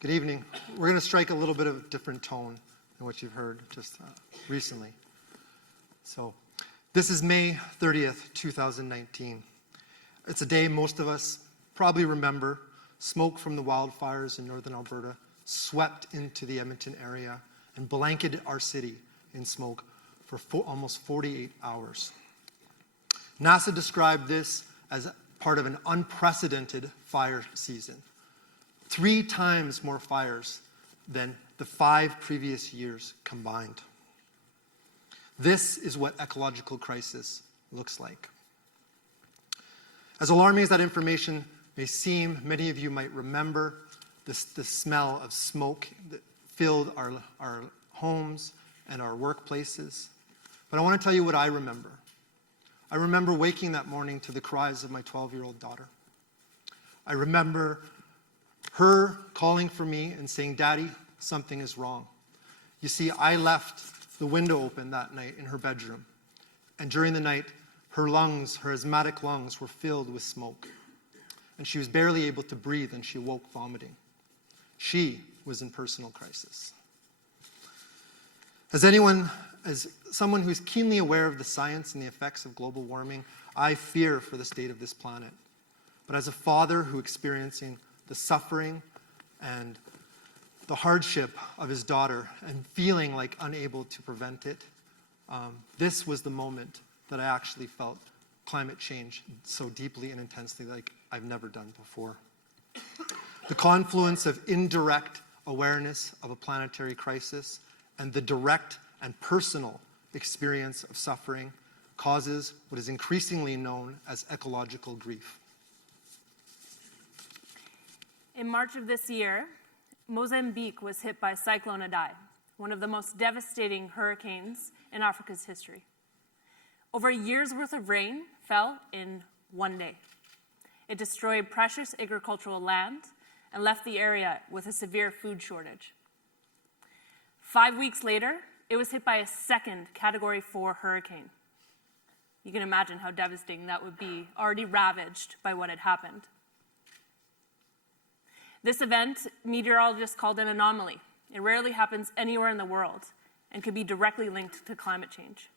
Good evening. We're going to strike a little bit of a different tone than what you've heard just recently. So, this is May 30th, 2019. It's a day most of us probably remember. Smoke from the wildfires in northern Alberta swept into the Edmonton area and blanketed our city in smoke for almost 48 hours. NASA described this as part of an unprecedented fire season. 3 times more fires than the 5 previous years combined. This is what ecological crisis looks like. As alarming as that information may seem, many of you might remember the smell of smoke that filled our homes and our workplaces. But I want to tell you what I remember. I remember waking that morning to the cries of my 12-year-old daughter. I remember her calling for me and saying, "Daddy, something is wrong." You see, I left the window open that night in her bedroom. And during the night, her lungs, her asthmatic lungs, were filled with smoke. And she was barely able to breathe, and she awoke vomiting. She was in personal crisis. As someone who's keenly aware of the science and the effects of global warming, I fear for the state of this planet. But as a father who experiencing the suffering and the hardship of his daughter and feeling like unable to prevent it, this was the moment that I actually felt climate change so deeply and intensely like I've never done before. The confluence of indirect awareness of a planetary crisis and the direct and personal experience of suffering causes what is increasingly known as ecological grief. In March of this year, Mozambique was hit by Cyclone Idai, one of the most devastating hurricanes in Africa's history. Over a year's worth of rain fell in one day. It destroyed precious agricultural land and left the area with a severe food shortage. 5 weeks later, it was hit by a second Category 4 hurricane. You can imagine how devastating that would be, already ravaged by what had happened. This event, meteorologists called an anomaly. It rarely happens anywhere in the world and could be directly linked to climate change.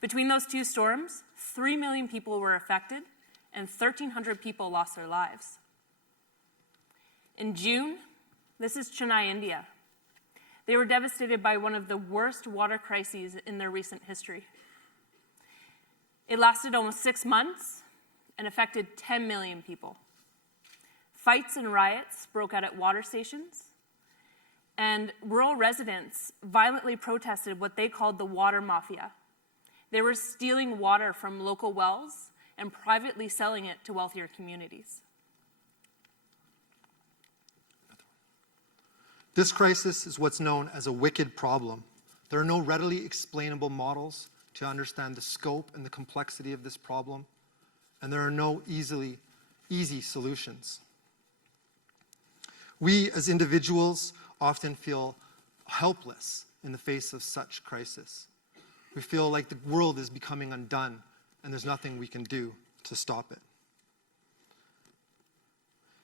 Between those 2 storms, 3 million people were affected and 1,300 people lost their lives. In June, this is Chennai, India. They were devastated by one of the worst water crises in their recent history. It lasted almost 6 months and affected 10 million people. Fights and riots broke out at water stations, and rural residents violently protested what they called the water mafia. They were stealing water from local wells and privately selling it to wealthier communities. This crisis is what's known as a wicked problem. There are no readily explainable models to understand the scope and the complexity of this problem, and there are no easy solutions. We as individuals often feel helpless in the face of such crisis. We feel like the world is becoming undone and there's nothing we can do to stop it.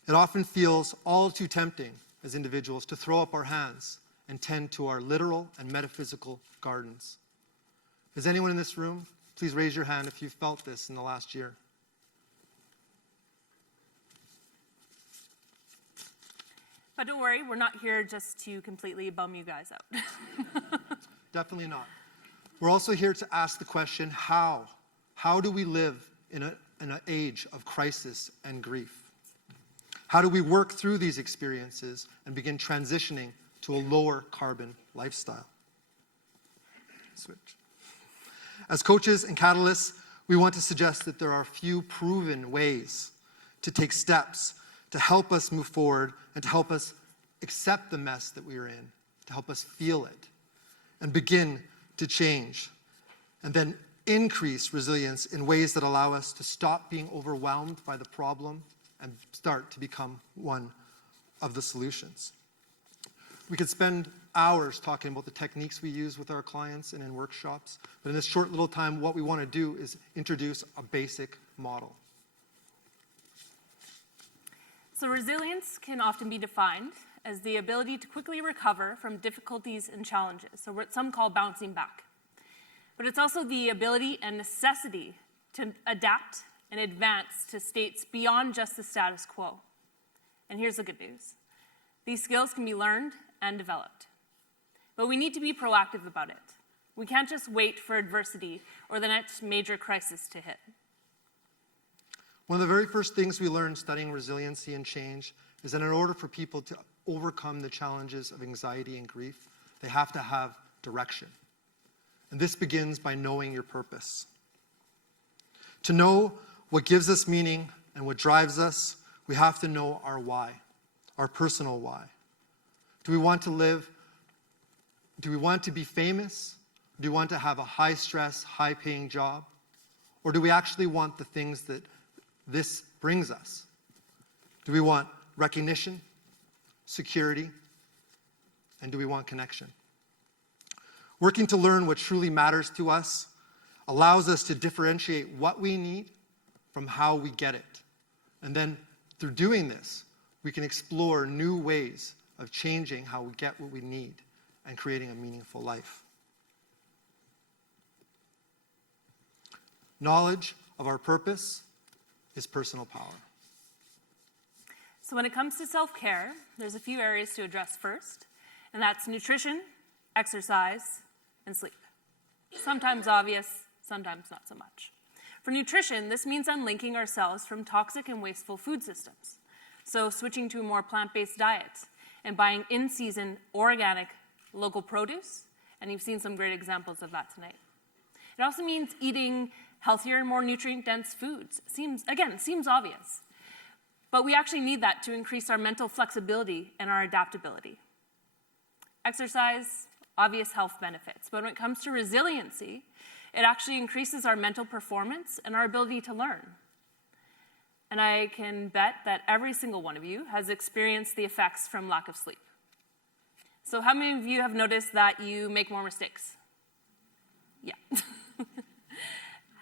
It often feels all too tempting as individuals to throw up our hands and tend to our literal and metaphysical gardens. Is anyone in this room? Please raise your hand if you've felt this in the last year. But don't worry, we're not here just to completely bum you guys out. Definitely not. We're also here to ask the question, how? How do we live in an age of crisis and grief? How do we work through these experiences and begin transitioning to a lower carbon lifestyle? Switch. As coaches and catalysts, we want to suggest that there are a few proven ways to take steps to help us move forward and to help us accept the mess that we are in, to help us feel it and begin to change, and then increase resilience in ways that allow us to stop being overwhelmed by the problem and start to become one of the solutions. We could spend hours talking about the techniques we use with our clients and in workshops, but in this short little time, what we want to do is introduce a basic model. So resilience can often be defined as the ability to quickly recover from difficulties and challenges, so what some call bouncing back. But it's also the ability and necessity to adapt and advance to states beyond just the status quo. And here's the good news. These skills can be learned and developed. But we need to be proactive about it. We can't just wait for adversity or the next major crisis to hit. One of the very first things we learn studying resiliency and change is that in order for people to overcome the challenges of anxiety and grief, they have to have direction. And this begins by knowing your purpose. To know what gives us meaning and what drives us, we have to know our why, our personal why. Do we want to live? Do we want to be famous? Do we want to have a high-stress, high-paying job? Or do we actually want the things that this brings us? Do we want recognition, security, and do we want connection? Working to learn what truly matters to us allows us to differentiate what we need from how we get it. And then through doing this, we can explore new ways of changing how we get what we need and creating a meaningful life. Knowledge of our purpose is personal power. So when it comes to self-care, there's a few areas to address first, and that's nutrition, exercise, and sleep. Sometimes obvious, sometimes not so much. For nutrition, this means unlinking ourselves from toxic and wasteful food systems. So switching to a more plant-based diet and buying in-season, organic, local produce, and you've seen some great examples of that tonight. It also means eating healthier and more nutrient-dense foods. Seems obvious. But we actually need that to increase our mental flexibility and our adaptability. Exercise, obvious health benefits. But when it comes to resiliency, it actually increases our mental performance and our ability to learn. And I can bet that every single one of you has experienced the effects from lack of sleep. So how many of you have noticed that you make more mistakes? Yeah.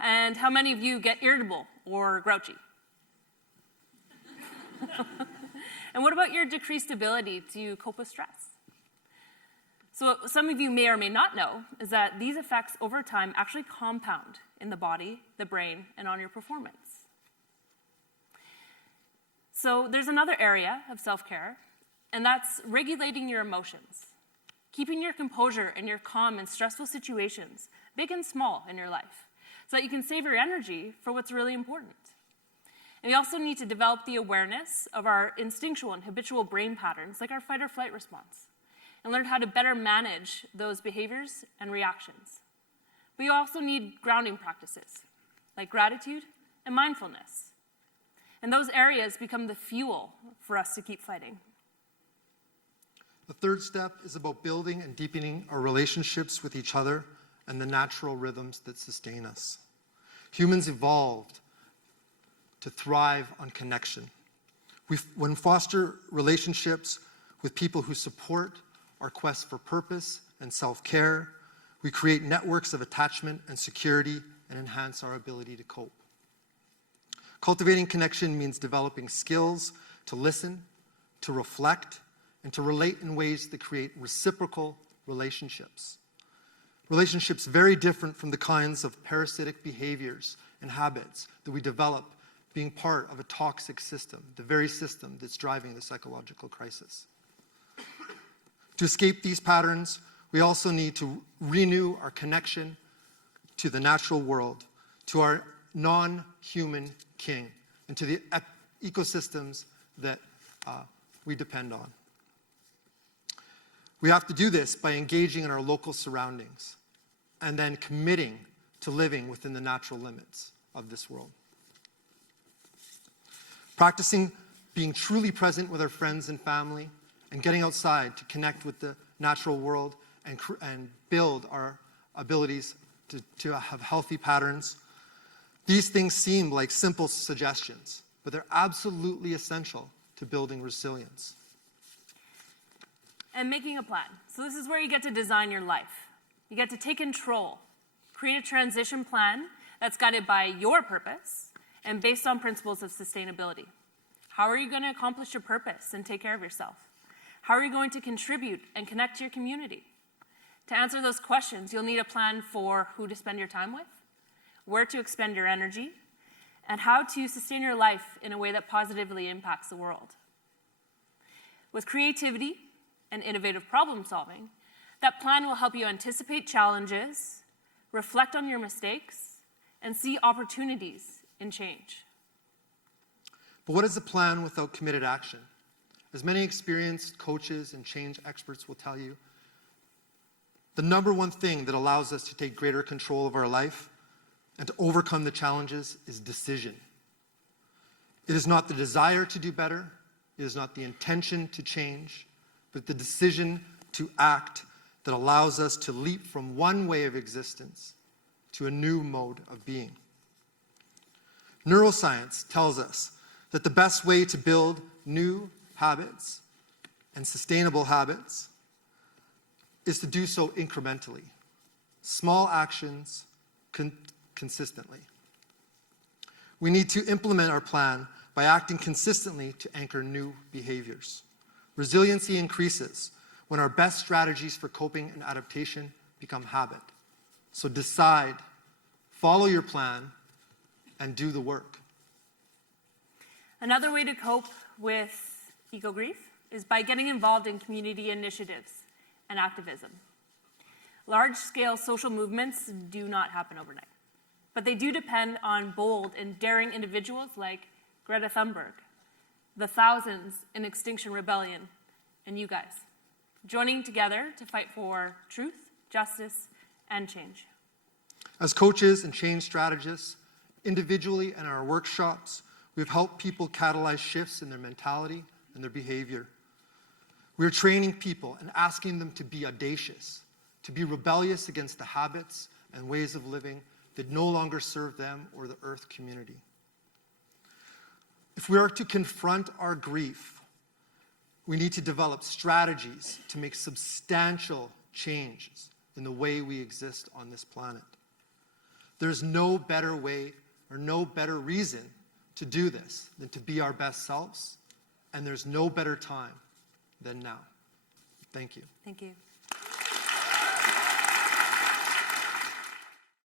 And how many of you get irritable or grouchy? And what about your decreased ability to cope with stress? So what some of you may or may not know is that these effects over time actually compound in the body, the brain, and on your performance. So there's another area of self-care, and that's regulating your emotions, keeping your composure and your calm in stressful situations, big and small in your life, so that you can save your energy for what's really important. And we also need to develop the awareness of our instinctual and habitual brain patterns, like our fight or flight response, and learn how to better manage those behaviors and reactions. But you also need grounding practices, like gratitude and mindfulness. And those areas become the fuel for us to keep fighting. The third step is about building and deepening our relationships with each other and the natural rhythms that sustain us. Humans evolved to thrive on connection. When we foster relationships with people who support our quest for purpose and self-care, we create networks of attachment and security and enhance our ability to cope. Cultivating connection means developing skills to listen, to reflect, and to relate in ways that create reciprocal relationships. Relationships very different from the kinds of parasitic behaviors and habits that we develop being part of a toxic system, the very system that's driving this ecological crisis. To escape these patterns, we also need to renew our connection to the natural world, to our non-human king, and to the ecosystems that we depend on. We have to do this by engaging in our local surroundings and then committing to living within the natural limits of this world. Practicing being truly present with our friends and family and getting outside to connect with the natural world and build our abilities to have healthy patterns. These things seem like simple suggestions, but they're absolutely essential to building resilience. And making a plan. So this is where you get to design your life. You get to take control, create a transition plan that's guided by your purpose and based on principles of sustainability. How are you going to accomplish your purpose and take care of yourself? How are you going to contribute and connect to your community? To answer those questions, you'll need a plan for who to spend your time with, where to expend your energy, and how to sustain your life in a way that positively impacts the world. With creativity and innovative problem solving, that plan will help you anticipate challenges, reflect on your mistakes, and see opportunities in change. But what is a plan without committed action? As many experienced coaches and change experts will tell you, the number one thing that allows us to take greater control of our life and to overcome the challenges is decision. It is not the desire to do better, it is not the intention to change, but the decision to act that allows us to leap from one way of existence to a new mode of being. Neuroscience tells us that the best way to build new habits and sustainable habits is to do so incrementally. Small actions consistently. We need to implement our plan by acting consistently to anchor new behaviors. Resiliency increases when our best strategies for coping and adaptation become habit. So decide, follow your plan, and do the work. Another way to cope with eco-grief is by getting involved in community initiatives and activism. Large-scale social movements do not happen overnight, but they do depend on bold and daring individuals like Greta Thunberg, the thousands in Extinction Rebellion, and you guys, joining together to fight for truth, justice, and change. As coaches and change strategists, individually and in our workshops, we've helped people catalyze shifts in their mentality and their behavior. We're training people and asking them to be audacious, to be rebellious against the habits and ways of living that no longer serve them or the Earth community. If we are to confront our grief, we need to develop strategies to make substantial changes in the way we exist on this planet. There's no better way or no better reason to do this than to be our best selves, and there's no better time than now. Thank you. Thank you.